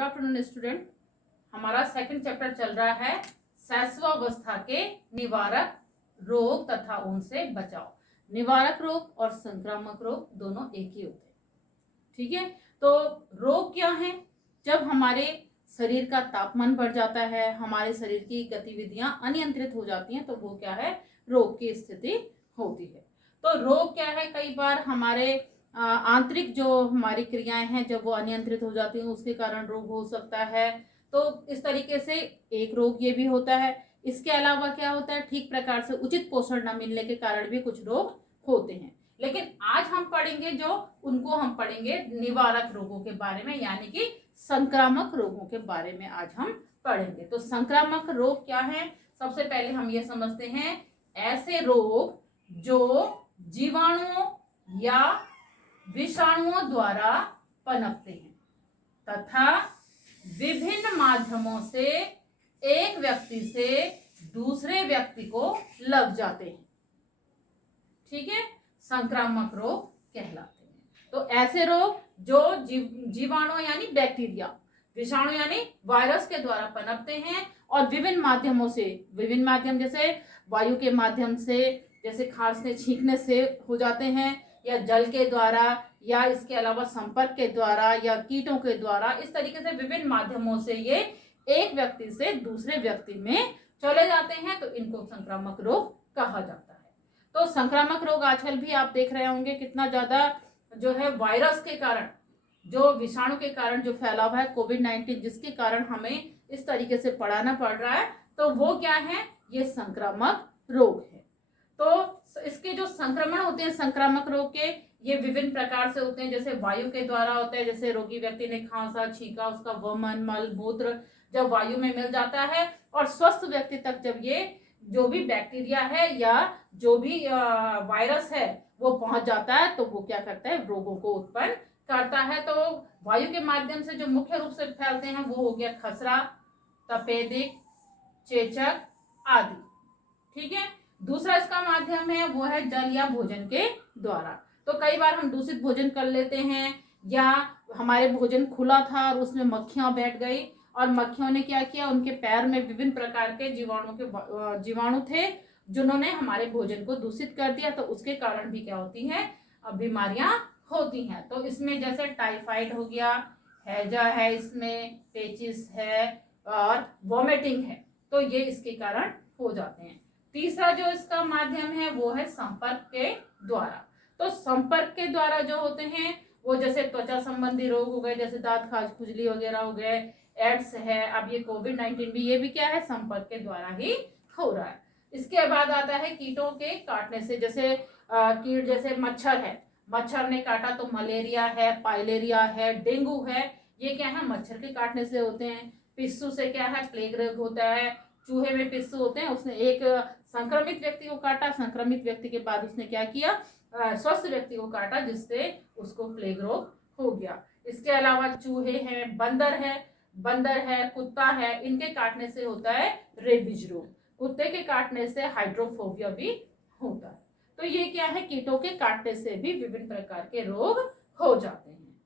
Good afternoon student. हमारा second chapter चल रहा है शैशवावस्था के निवारक रोग तथा उनसे बचाव। निवारक रोग और संक्रामक रोग दोनों एक ही होते हैं, ठीक है। तो रोग क्या है? जब हमारे शरीर का तापमान बढ़ जाता है, हमारे शरीर की गतिविधियां अनियंत्रित हो जाती हैं, तो वो क्या है? रोग की स्थिति होती है। तो रोग क्या है? कई बार हमारे आंतरिक जो हमारी क्रियाएं हैं जब वो अनियंत्रित हो जाती हैं, उसके कारण रोग हो सकता है। तो इस तरीके से एक रोग ये भी होता है। इसके अलावा क्या होता है? ठीक प्रकार से उचित पोषण न मिलने के कारण भी कुछ रोग होते हैं। लेकिन आज हम पढ़ेंगे उनको हम पढ़ेंगे निवारक रोगों के बारे में, यानी कि संक्रामक रोगों के बारे में आज हम पढ़ेंगे। तो संक्रामक रोग क्या है? सबसे पहले हम ये समझते हैं, ऐसे रोग जो जीवाणुओं या विषाणुओं द्वारा पनपते हैं तथा विभिन्न माध्यमों से एक व्यक्ति से दूसरे व्यक्ति को लग जाते हैं, ठीक है, संक्रामक रोग कहलाते हैं। तो ऐसे रोग जो जीवाणु यानी बैक्टीरिया, विषाणु यानी वायरस के द्वारा पनपते हैं और विभिन्न माध्यमों से, विभिन्न माध्यम जैसे वायु के माध्यम से, जैसे खांसने छींकने से हो जाते हैं, या जल के द्वारा, या इसके अलावा संपर्क के द्वारा, या कीटों के द्वारा, इस तरीके से विभिन्न माध्यमों से ये एक व्यक्ति से दूसरे व्यक्ति में चले जाते हैं, तो इनको संक्रामक रोग कहा जाता है। तो संक्रामक रोग आजकल भी आप देख रहे होंगे कितना ज्यादा जो है वायरस के कारण, जो विषाणु के कारण जो फैलाव है कोविड-19, जिसके कारण हमें इस तरीके से पढ़ाना पड़ रहा है, तो वो क्या है? ये संक्रामक रोग है। तो इसके जो संक्रमण होते हैं संक्रामक रोग के, ये विभिन्न प्रकार से होते हैं। जैसे वायु के द्वारा होते हैं, जैसे रोगी व्यक्ति ने खांसा छींका, उसका वमन मल मूत्र जब वायु में मिल जाता है और स्वस्थ व्यक्ति तक जब ये जो भी बैक्टीरिया है या जो भी वायरस है वो पहुंच जाता है, तो वो क्या करता है? रोगों को उत्पन्न करता है। तो वायु के माध्यम से जो मुख्य रूप से फैलते हैं वो हो गया खसरा, तपेदिक, चेचक आदि, ठीक है। दूसरा इसका माध्यम है वो है जल या भोजन के द्वारा। तो कई बार हम दूषित भोजन कर लेते हैं, या हमारे भोजन खुला था और उसमें मक्खियां बैठ गई, और मक्खियों ने क्या किया? उनके पैर में विभिन्न प्रकार के जीवाणु थे जिन्होंने हमारे भोजन को दूषित कर दिया, तो उसके कारण भी क्या होती है? बीमारियां होती हैं। तो इसमें जैसे टाइफाइड हो गया, हैजा है, इसमें पेचिस है और वॉमिटिंग है, तो ये इसके कारण हो जाते हैं। तीसरा जो इसका माध्यम है वो है संपर्क के द्वारा। तो संपर्क के द्वारा जो होते हैं वो जैसे त्वचा संबंधी रोग हो गए, जैसे दांत खाज खुजली वगैरह हो गए, एड्स है, अब ये कोविड-19 भी, ये भी क्या है? संपर्क के द्वारा ही हो रहा है। इसके बाद आता है कीटों के काटने से, जैसे कीट जैसे मच्छर है, मच्छर ने काटा तो मलेरिया है, पाइलेरिया है, डेंगू है, ये क्या है? मच्छर के काटने से होते हैं। पिस्सू से क्या है? प्लेग रोग होता है। चूहे में पिस्सू होते हैं, उसने एक संक्रमित व्यक्ति को काटा, संक्रमित व्यक्ति के बाद उसने क्या किया? स्वस्थ व्यक्ति को काटा, जिससे उसको प्लेग रोग हो गया। इसके अलावा चूहे हैं, बंदर है, कुत्ता है, इनके काटने से होता है रेबीज रोग। कुत्ते के काटने से हाइड्रोफोबिया भी होता है। तो ये क्या है? कीटों के काटने से भी विभिन्न प्रकार के रोग हो जाते हैं।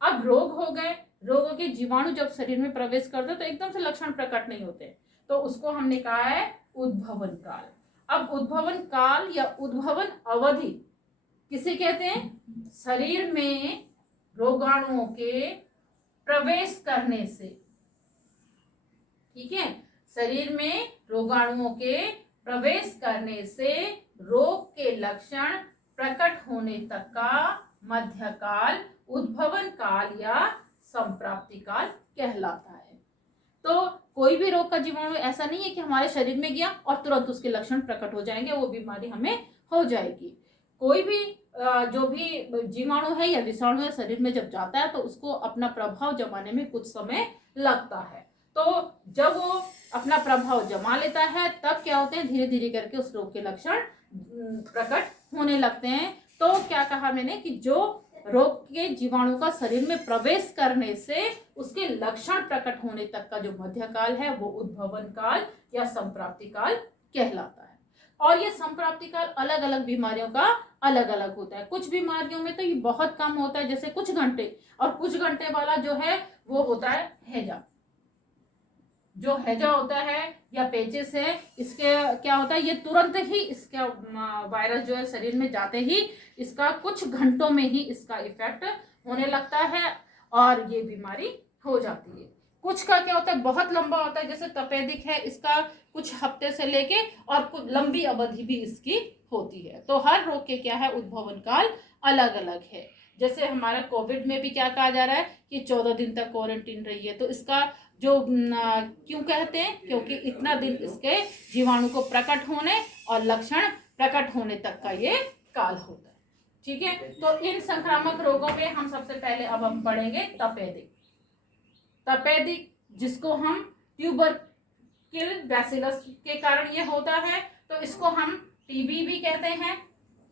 अब रोग हो गए, रोगों के जीवाणु जब शरीर में प्रवेश करते तो एकदम से लक्षण प्रकट नहीं होते, तो उसको हमने कहा है उद्भवन काल। अब उद्भवन काल या उद्भवन अवधि किसे कहते हैं? शरीर में रोगाणुओं के प्रवेश करने से, ठीक है, शरीर में रोगाणुओं के प्रवेश करने से रोग के लक्षण प्रकट होने तक का मध्यकाल उद्भवन काल या संप्राप्ति काल कहलाता है। तो कोई भी रोग का जीवाणु ऐसा नहीं है कि हमारे शरीर में गया और तुरंत उसके लक्षण प्रकट हो जाएंगे, वो बीमारी हमें हो जाएगी। कोई भी जो भी जीवाणु है या विषाणु है शरीर में जब जाता है तो उसको अपना प्रभाव जमाने में कुछ समय लगता है। तो जब वो अपना प्रभाव जमा लेता है तब क्या होते हैं? धीरे धीरे करके उस रोग के लक्षण प्रकट होने लगते हैं। तो क्या कहा मैंने कि जो रोग के जीवाणु का शरीर में प्रवेश करने से उसके लक्षण प्रकट होने तक का जो मध्यकाल है वो उद्भवन काल या संप्राप्ति काल कहलाता है। और ये संप्राप्ति काल अलग अलग बीमारियों का अलग अलग होता है। कुछ बीमारियों में तो ये बहुत कम होता है, जैसे कुछ घंटे, और कुछ घंटे वाला जो है वो होता है हैजा। जो हैजा होता है या पेचिस है, इसके क्या होता है, ये तुरंत ही इसका वायरस जो है शरीर में जाते ही इसका कुछ घंटों में ही इसका इफेक्ट होने लगता है और ये बीमारी हो जाती है। कुछ का क्या होता है, बहुत लंबा होता है, जैसे तपेदिक है, इसका कुछ हफ्ते से लेके और कुछ लंबी अवधि भी इसकी होती है। तो हर रोग के क्या है, उद्भवन काल अलग अलग है। जैसे हमारा कोविड में भी क्या कहा जा रहा है कि 14 दिन तक क्वारंटीन रहिए, तो इसका जो क्यों कहते हैं, क्योंकि इतना दिन इसके जीवाणु को प्रकट होने और लक्षण प्रकट होने तक का ये काल होता है। ठीक है, तो इन संक्रामक रोगों में हम सबसे पहले अब हम पढ़ेंगे तपेदिक। तपेदिक जिसको हम ट्यूबरकिल बैसिलस के कारण ये होता है, तो इसको हम टीबी भी कहते हैं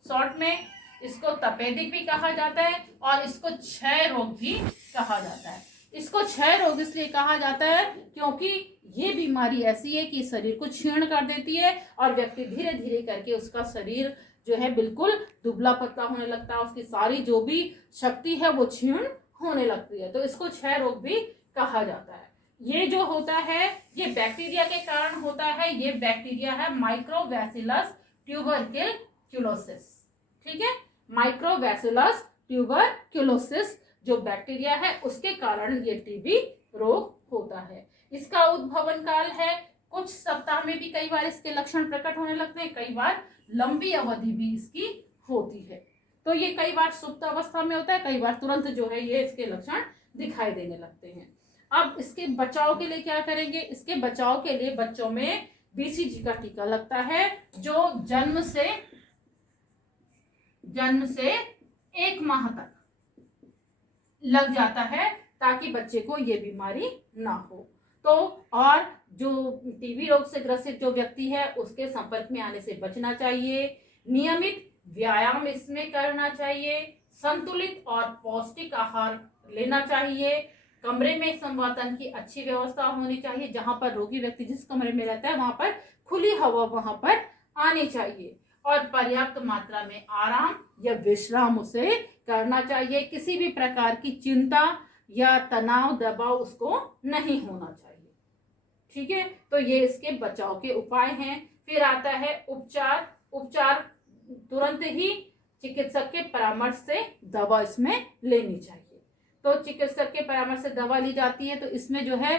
शॉर्ट में, इसको तपेदिक भी कहा जाता है और इसको क्षय रोग भी कहा जाता है। इसको क्षय रोग इसलिए कहा जाता है क्योंकि ये बीमारी ऐसी है कि शरीर को क्षीण कर देती है और व्यक्ति धीरे धीरे करके उसका शरीर जो है बिल्कुल दुबला पतला होने लगता है, उसकी सारी जो भी शक्ति है वो क्षीण होने लगती है, तो इसको क्षय रोग भी कहा जाता है। ये जो होता है ये बैक्टीरिया के कारण होता है। ये बैक्टीरिया है माइक्रोबैसिलस ट्यूबरक्यूलोसिस। ठीक है, माइक्रोबैसिलस ट्यूबरक्यूलोसिस जो बैक्टीरिया है उसके कारण ये टीबी रोग होता है। इसका उद्भवन काल है कुछ सप्ताह में भी कई बार इसके लक्षण प्रकट होने लगते हैं, कई बार लंबी अवधि भी इसकी होती है। तो ये कई बार सुप्त अवस्था में होता है, कई बार तुरंत जो है ये इसके लक्षण दिखाई देने लगते हैं। अब इसके बचाव के लिए क्या करेंगे, इसके बचाव के लिए बच्चों में बीसीजी का टीका लगता है जो जन्म से 1 माह तक लग जाता है ताकि बच्चे को ये बीमारी ना हो। तो और जो टीबी रोग से ग्रसित जो व्यक्ति है उसके संपर्क में आने से बचना चाहिए। नियमित व्यायाम इसमें करना चाहिए, संतुलित और पौष्टिक आहार लेना चाहिए, कमरे में संवातन की अच्छी व्यवस्था होनी चाहिए, जहां पर रोगी व्यक्ति जिस कमरे में रहता है वहां पर खुली हवा वहां पर आनी चाहिए और पर्याप्त मात्रा में आराम या विश्राम उसे करना चाहिए। किसी भी प्रकार की चिंता या तनाव दबाव उसको नहीं होना चाहिए। ठीक है, तो ये इसके बचाव के उपाय हैं। फिर आता है उपचार तुरंत ही चिकित्सक के परामर्श से दवा इसमें लेनी चाहिए। तो चिकित्सक के परामर्श से दवा ली जाती है, तो इसमें जो है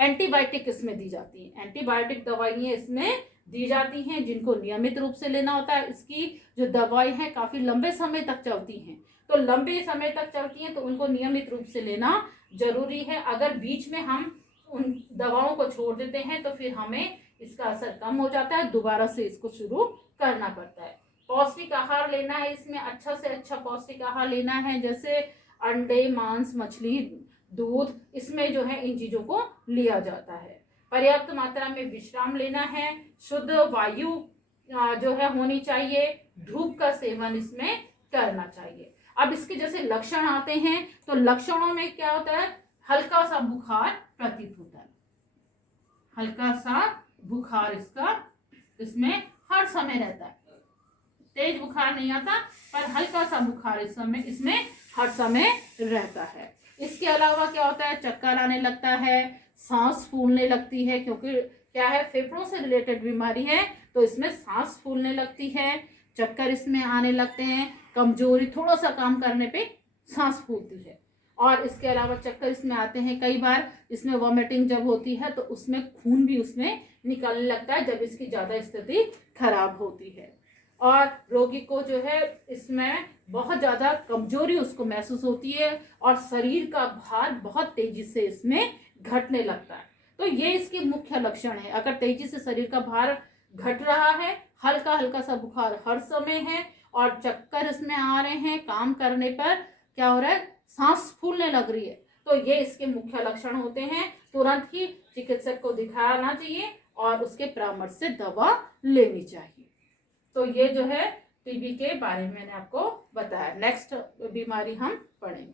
एंटीबायोटिक इसमें दी जाती है। एंटीबायोटिक दवाइयाँ इसमें दी जाती हैं जिनको नियमित रूप से लेना होता है। इसकी जो दवाई है काफी लंबे समय तक चलती हैं, तो लंबे समय तक चलती हैं तो उनको नियमित रूप से लेना जरूरी है। अगर बीच में हम उन दवाओं को छोड़ देते हैं तो फिर हमें इसका असर कम हो जाता है, दोबारा से इसको शुरू करना पड़ता है। पौष्टिक आहार लेना है, इसमें अच्छा से अच्छा पौष्टिक आहार लेना है, जैसे अंडे, मांस, मछली, दूध, इसमें जो है इन चीजों को लिया जाता है। पर्याप्त मात्रा में विश्राम लेना है, शुद्ध वायु जो है होनी चाहिए, धूप का सेवन इसमें करना चाहिए। अब इसके जैसे लक्षण आते हैं तो लक्षणों में क्या होता है, हल्का सा बुखार प्रतीत होता है, हल्का सा बुखार इसमें हर समय रहता है। तेज बुखार नहीं आता पर हल्का सा बुखार इसमें हर समय रहता है। इसके अलावा क्या होता है, चक्कर आने लगता है, सांस फूलने लगती है, क्योंकि क्या है फेफड़ों से रिलेटेड बीमारी है तो इसमें सांस फूलने लगती है, चक्कर इसमें आने लगते हैं, कमजोरी, थोड़ा सा काम करने पे सांस फूलती है। और इसके अलावा चक्कर इसमें आते हैं, कई बार इसमें वॉमिटिंग जब होती है तो उसमें खून भी उसमें निकलने लगता है जब इसकी ज्यादा स्थिति खराब होती है। और रोगी को जो है इसमें बहुत ज़्यादा कमजोरी उसको महसूस होती है और शरीर का भार बहुत तेजी से इसमें घटने लगता है। तो ये इसके मुख्य लक्षण है। अगर तेजी से शरीर का भार घट रहा है, हल्का हल्का सा बुखार हर समय है और चक्कर इसमें आ रहे हैं, काम करने पर क्या हो रहा है, सांस फूलने लग रही है, तो ये इसके मुख्य लक्षण होते हैं। तुरंत ही चिकित्सक को दिखाना चाहिए और उसके परामर्श से दवा लेनी चाहिए। तो ये जो है टीबी के बारे में मैंने आपको बताया। नेक्स्ट बीमारी हम पढ़ेंगे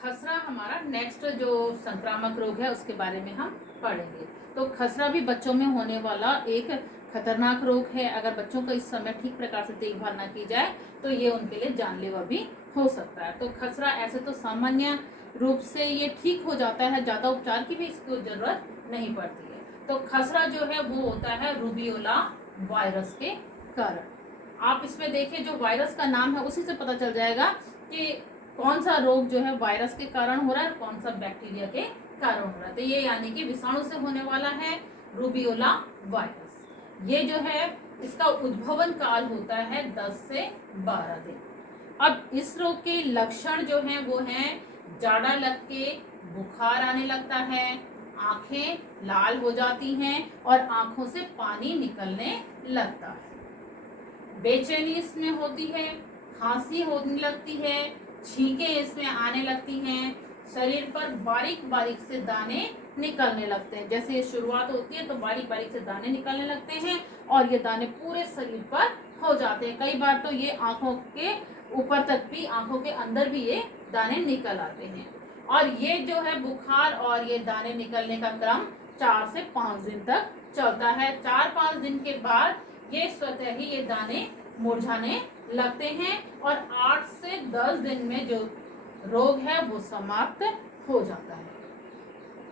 खसरा। हमारा नेक्स्ट जो संक्रामक रोग है उसके बारे में हम पढ़ेंगे। तो खसरा भी बच्चों में होने वाला एक खतरनाक रोग है। अगर बच्चों का इस समय ठीक प्रकार से देखभाल ना की जाए तो ये उनके लिए जानलेवा भी हो सकता है। तो खसरा ऐसे तो सामान्य रूप से ये ठीक हो जाता है, ज़्यादा उपचार की भी इसको जरूरत नहीं पड़ती है। तो खसरा जो है वो होता है रूबियोला वायरस के कारण। आप इसमें देखिए जो वायरस का नाम है उसी से पता चल जाएगा कि कौन सा रोग जो है वायरस के कारण हो रहा है और कौन सा बैक्टीरिया के कारण हो रहा है। तो ये यानी कि विषाणु से होने वाला है रूबियोला वायरस। ये जो है इसका उद्भवन काल होता है 10 से 12 दिन। अब इस रोग के लक्षण जो हैं वो हैं जाड़ा लग के बुखार आने लगता है, आंखें लाल हो जाती हैं और आंखों से पानी निकलने लगता है, बेचैनी इसमें होती है, खांसी होने लगती है, छींकें इसमें आने लगती हैं, शरीर पर बारीक बारीक से दाने निकलने लगते हैं। जैसे ये शुरुआत होती है तो बारीक बारीक से दाने निकलने लगते हैं और ये दाने पूरे शरीर पर हो जाते हैं। कई बार तो ये आंखों के ऊपर तक भी, आंखों के अंदर भी ये दाने निकल आते हैं। और ये जो है बुखार और ये दाने निकलने का क्रम 4 से 5 दिन तक चलता है। 4-5 दिन के बाद ये स्वतः ही ये दाने मुरझाने लगते हैं और 8 से 10 दिन में जो रोग है वो समाप्त हो जाता है।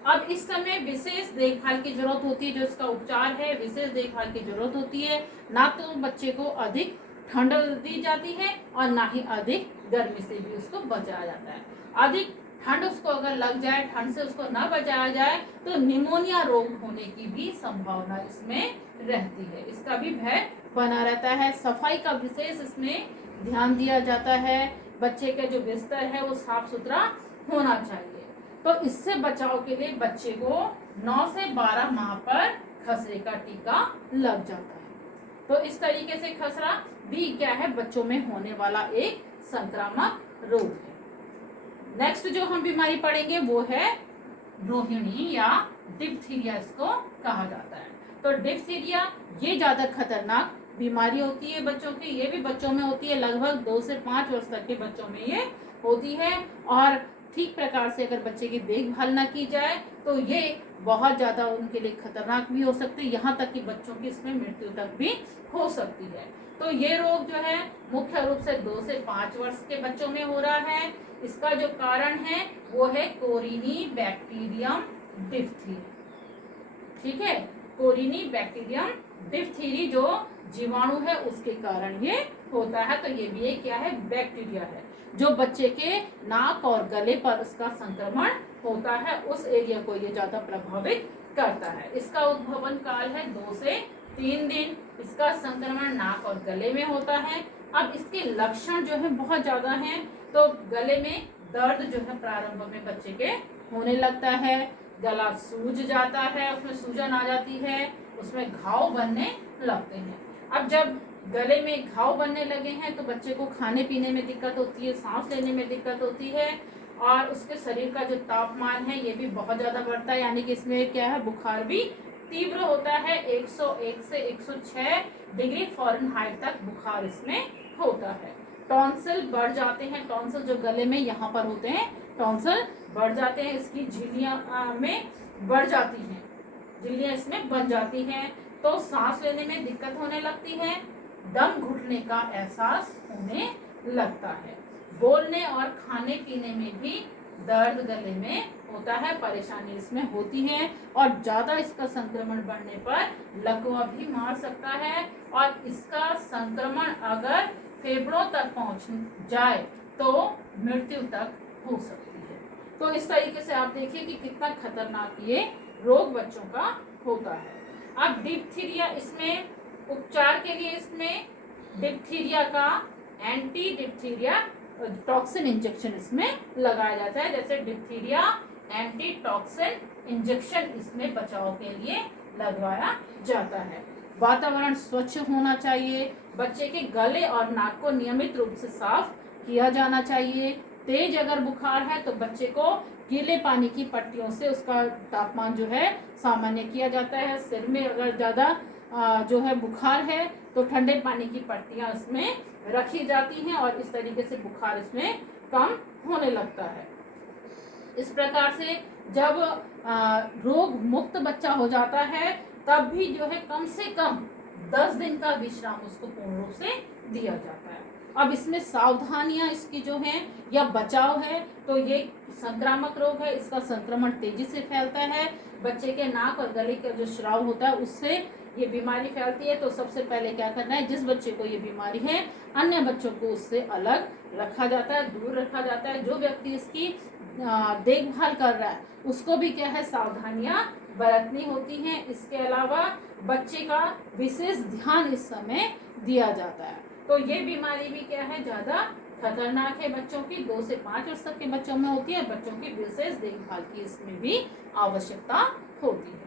अब इस समय विशेष देखभाल की जरूरत होती है, जो इसका उपचार है विशेष देखभाल की जरूरत होती है। ना तो बच्चे को अधिक ठंड दी जाती है और ना ही अधिक गर्मी से भी उसको बचाया जाता है। अधिक ठंड उसको अगर लग जाए, ठंड से उसको ना बचाया जाए तो निमोनिया रोग होने की भी संभावना इसमें रहती है, इसका भी भय बना रहता है। सफाई का विशेष इसमें ध्यान दिया जाता है। बच्चे का जो बिस्तर है वो साफ सुथरा होना चाहिए। तो इससे बचाव के लिए बच्चे को 9 से 12 माह पर खसरे का टीका लग जाता है। तो इस तरीके से खसरा भी क्या है, बच्चों में होने वाला एक संक्रामक रोग है। नेक्स्ट जो हम बीमारी पढ़ेंगे वो है रोहिणी या डिप्थीरिया, इसको कहा जाता है। तो डिप्थीरिया ये ज्यादा खतरनाक बीमारी होती है बच्चों की। ये भी बच्चों में होती है, लगभग 2 से 5 वर्ष तक के बच्चों में ये होती है। और ठीक प्रकार से अगर बच्चे की देखभाल ना की जाए तो ये बहुत ज्यादा उनके लिए खतरनाक भी हो सकते हैं, यहाँ तक कि बच्चों की इसमें मृत्यु तक भी हो सकती है। तो ये रोग जो है मुख्य रूप से 2 से 5 वर्ष के बच्चों में हो रहा है। इसका जो कारण है वो है कोरिनी बैक्टीरियम डिप्थीरी। ठीक है, कोरिनी बैक्टीरियम डिप्थीरी जो जीवाणु है उसके कारण ये होता है। तो ये भी एक क्या है, बैक्टीरिया है जो बच्चे के नाक और गले पर उसका संक्रमण होता है, उस एरिया को ये ज्यादा प्रभावित करता है। इसका उद्भवन काल है 2 से 3 दिन। इसका संक्रमण नाक और गले में होता है। अब इसके लक्षण जो है बहुत ज्यादा हैं। तो गले में दर्द जो है प्रारंभ में बच्चे के होने लगता है, गला सूज जाता है, उसमें सूजन आ जाती है, उसमें घाव बनने लगते हैं। अब जब गले में घाव बनने लगे हैं तो बच्चे को खाने पीने में दिक्कत होती है, सांस लेने में दिक्कत होती है और उसके शरीर का जो तापमान है ये भी बहुत ज़्यादा बढ़ता है। यानी कि इसमें क्या है, बुखार भी तीव्र होता है। 101 से 106 डिग्री फ़ारेनहाइट तक बुखार इसमें होता है। टॉन्सिल बढ़ जाते हैं, टॉन्सिल जो गले में यहाँ पर होते हैं टॉन्सिल बढ़ जाते हैं, इसकी झिल्लियाँ में बढ़ जाती हैं, झिल्लियाँ इसमें बन जाती हैं। तो सांस लेने में दिक्कत होने लगती है, दम घुटने का एहसास होने लगता है, बोलने और खाने पीने में भी दर्द गले में होता है, परेशानी इसमें होती है। और ज़्यादा इसका संक्रमण बढ़ने पर लकवा भी मार सकता है और इसका संक्रमण अगर फेफड़ों तक पहुंच जाए तो मृत्यु तक हो सकती है। तो इस तरीके से आप देखिए कि कितना खतरनाक ये रोग बच्चों का होता है। अब डिप्थीरिया, इसमें उपचार के लिए इसमें डिप्थीरिया का एंटी डिप्थीरिया टॉक्सिन इंजेक्शन इसमें लगाया जाता है। जैसे डिप्थीरिया एंटी टॉक्सिन इंजेक्शन इसमें बचाव के लिए लगवाया जाता है। वातावरण स्वच्छ होना चाहिए, बच्चे के गले और नाक को नियमित रूप से साफ किया जाना चाहिए। तेज अगर बुखार है तो बच्चे को गीले पानी की पट्टियों से उसका तापमान जो है सामान्य किया जाता है। सिर में अगर ज़्यादा जो है बुखार है तो ठंडे पानी की पट्टियाँ इसमें रखी जाती हैं और इस तरीके से बुखार इसमें कम होने लगता है। इस प्रकार से जब रोग मुक्त बच्चा हो जाता है तब भी जो है कम से कम 10 दिन का विश्राम उसको पूर्ण रूप से दिया जाता है। अब इसमें सावधानियां इसकी जो हैं या बचाव है, तो ये संक्रामक रोग है, इसका संक्रमण तेजी से फैलता है, बच्चे के नाक और गले का जो स्राव होता है उससे ये बीमारी फैलती है। तो सबसे पहले क्या करना है, जिस बच्चे को ये बीमारी है अन्य बच्चों को उससे अलग रखा जाता है, दूर रखा जाता है। जो व्यक्ति इसकी देखभाल कर रहा है उसको भी क्या है, सावधानियां बरतनी होती हैं। इसके अलावा बच्चे का विशेष ध्यान इस समय दिया जाता है। तो ये बीमारी भी क्या है, ज्यादा खतरनाक है, बच्चों की 2 से 5 वर्ष तक के बच्चों में होती है। बच्चों की विशेष देखभाल की इसमें भी आवश्यकता होती है।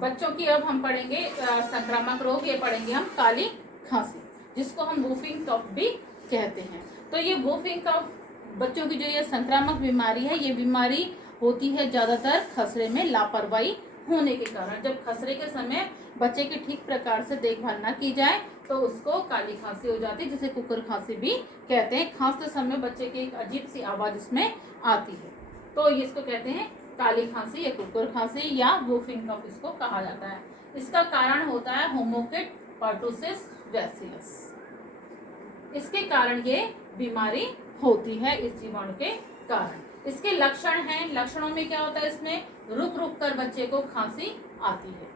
बच्चों की अब हम पढ़ेंगे संक्रामक रोग, ये पढ़ेंगे हम काली खांसी, जिसको हम वूफिंग कफ भी कहते हैं। तो ये वूफिंग कफ बच्चों की जो ये संक्रामक बीमारी है, ये बीमारी होती है ज्यादातर खसरे में लापरवाही होने के कारण। जब खसरे के समय बच्चे की ठीक प्रकार से देखभाल ना की जाए तो उसको काली खांसी हो जाती है, जिसे कुकर खांसी भी कहते हैं। खांसते समय बच्चे की एक अजीब सी आवाज इसमें आती है, तो इसको कहते हैं काली खांसी या कुकर खांसी या वूफिंग कफ इसको कहा जाता है। इसका कारण होता है होमोकिट पर्टुसिस वैसिलस। इसके कारण ये बीमारी होती है, इस जीवाणु के कारण। इसके लक्षण हैं, लक्षणों में क्या होता है, इसमें रुक रुक कर बच्चे को खांसी आती है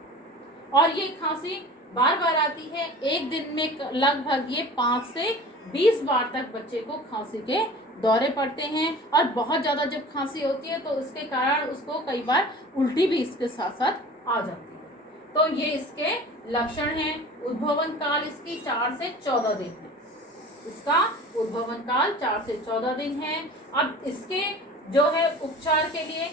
और ये खांसी बार बार आती है। एक दिन में लगभग ये 5 से 20 बार तक बच्चे को खांसी के दौरे पड़ते हैं और बहुत ज्यादा जब खांसी होती है तो इसके कारण उसको कई बार उल्टी भी इसके साथ साथ आ जाती है। तो ये इसके लक्षण हैं। उद्भवन काल इसकी 4 से 14 दिन है। इसका उद्भवन काल 4 से 14 दिन है। अब इसके जो है उपचार के लिए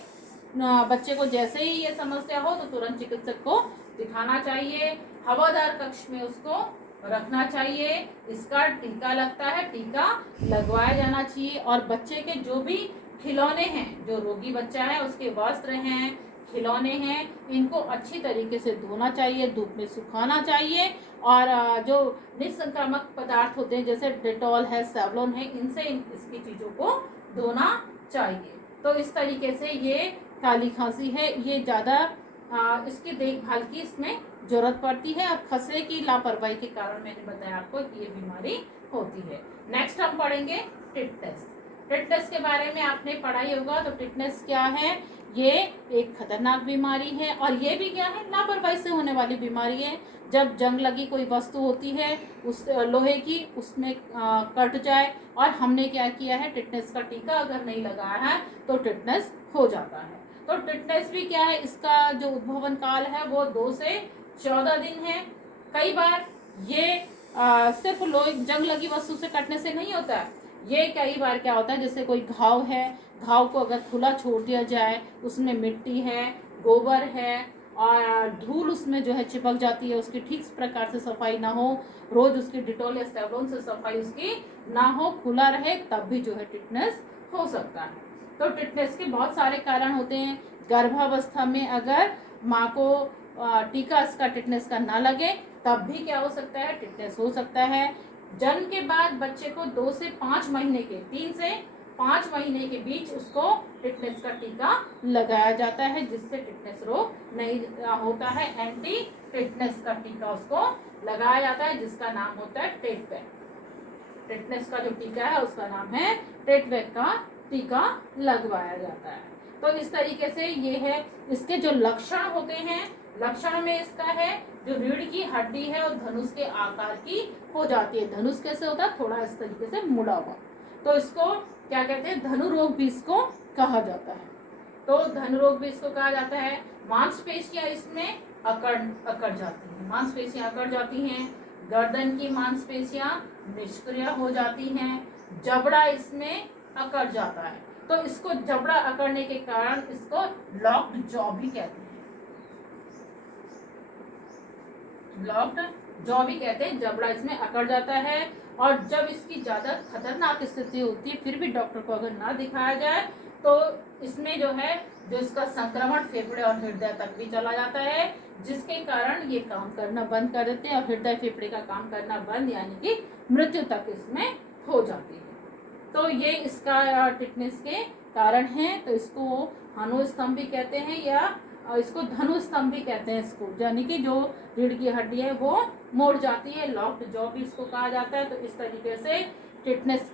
बच्चे को जैसे ही ये समस्या हो तो तुरंत चिकित्सक को दिखाना चाहिए। हवादार कक्ष में उसको रखना चाहिए। इसका टीका लगता है, टीका लगवाया जाना चाहिए। और बच्चे के जो भी खिलौने हैं, जो रोगी बच्चा है उसके वस्त्र हैं, खिलौने हैं, इनको अच्छी तरीके से धोना चाहिए, धूप में सुखाना चाहिए। और जो निसंक्रामक पदार्थ होते हैं जैसे डेटॉल है, सेवलॉन है, इनसे इसकी चीज़ों को धोना चाहिए। तो इस तरीके से ये काली खांसी है, ये ज़्यादा इसकी देखभाल की इसमें जरूरत पड़ती है। और खसरे की लापरवाही के कारण मैंने बताया आपको कि ये बीमारी होती है। नेक्स्ट हम पढ़ेंगे टिटनेस। टिटनेस के बारे में आपने पढ़ा ही होगा। तो टिटनेस क्या है, ये एक खतरनाक बीमारी है और ये भी क्या है, लापरवाही से होने वाली बीमारी है। जब जंग लगी कोई वस्तु होती है उस लोहे की, उसमें कट जाए और हमने क्या किया है, टिटनेस का टीका अगर नहीं लगाया है तो टिटनेस हो जाता है। तो टिटनेस भी क्या है, इसका जो उद्भवन काल है वो 2 से 14 दिन है। कई बार ये सिर्फ लोहे जंग लगी वस्तु से कटने से नहीं होता है। ये कई बार क्या होता है, जैसे कोई घाव है, घाव को अगर खुला छोड़ दिया जाए, उसमें मिट्टी है, गोबर है और धूल उसमें जो है चिपक जाती है, उसकी ठीक प्रकार से सफाई ना हो, रोज उसकी डिटॉल या सेवलॉन से सफाई उसकी ना हो, खुला रहे, तब भी जो है टिटनेस हो सकता है। तो टिटनेस के बहुत सारे कारण होते हैं। गर्भावस्था में अगर माँ को टीका इसका टिटनेस का ना लगे तब भी क्या हो सकता है, टिटनेस हो सकता है। जन्म के बाद बच्चे को 2 से 5 महीने के 3 से 5 महीने के बीच उसको टिटनेस का टीका लगाया जाता है, जिससे टिटनेस रोग नहीं होता है। एंटी टिटनेस का टीका उसको लगाया जाता है, जिसका नाम होता है टेटवैक। टिटनेस का जो टीका है उसका नाम है टेटवैक का टीका लगवाया जाता है। तो इस तरीके से ये है। इसके जो लक्षण होते हैं, लक्षण में इसका है जो रीढ़ की हड्डी है और धनुष के आकार की हो जाती है। धनुष कैसे होता है, थोड़ा इस तरीके से मुड़ा हुआ। तो इसको क्या कहते हैं, धनु रोग भी इसको कहा जाता है। तो धनु रोग भी इसको कहा जाता है। मांसपेशियां इसमें अकड़ जाती हैं, मांसपेशियां अकड़ जाती हैं। गर्दन की मांसपेशियां निष्क्रिय हो जाती हैं। जबड़ा इसमें अकड़ जाता है। तो इसको जबड़ा अकड़ने के कारण इसको लॉक्ड जॉ भी कहते हैं। लॉक्ड जॉ भी कहते हैं, जबड़ा इसमें अकड़ जाता है। और जब इसकी ज्यादा खतरनाक स्थिति होती है फिर भी डॉक्टर को अगर ना दिखाया जाए तो इसमें जो है जो इसका संक्रमण फेफड़े और हृदय तक भी चला जाता है, जिसके कारण ये काम करना बंद कर देते हैं और हृदय फेफड़े का काम करना बंद, यानी कि मृत्यु तक इसमें हो जाती है। तो ये इसका टिटनेस के कारण है। तो इसको हानो स्तंभ भी कहते हैं या इसको धनु स्तंभ भी कहते हैं इसको, यानी कि जो रीढ़ की हड्डी है वो मोड़ जाती है, लॉक्ड जॉ भी इसको कहा जाता है। तो इस तरीके से टिटनेस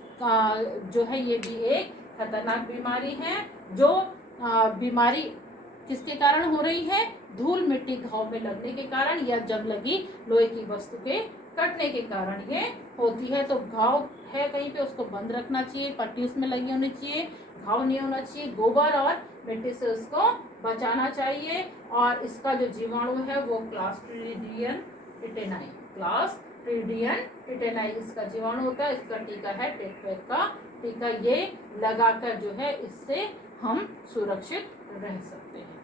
जो है ये भी एक खतरनाक बीमारी है, जो बीमारी किसके कारण हो रही है, धूल मिट्टी घाव में लगने के कारण या जंग लगी लोहे की वस्तु के कटने के कारण ये होती है। तो घाव है कहीं पे उसको बंद रखना चाहिए, पट्टी उसमें लगी होनी चाहिए, घाव नहीं होना चाहिए, गोबर और मिट्टी से उसको बचाना चाहिए। और इसका जो जीवाणु है वो क्लास्ट्रीडियम टिटेनाई, क्लास्ट्रीडियम टिटेनाई इसका जीवाणु होता है। इसका टीका है टेटवेक का टीका, ये लगाकर जो है इससे हम सुरक्षित रह सकते हैं।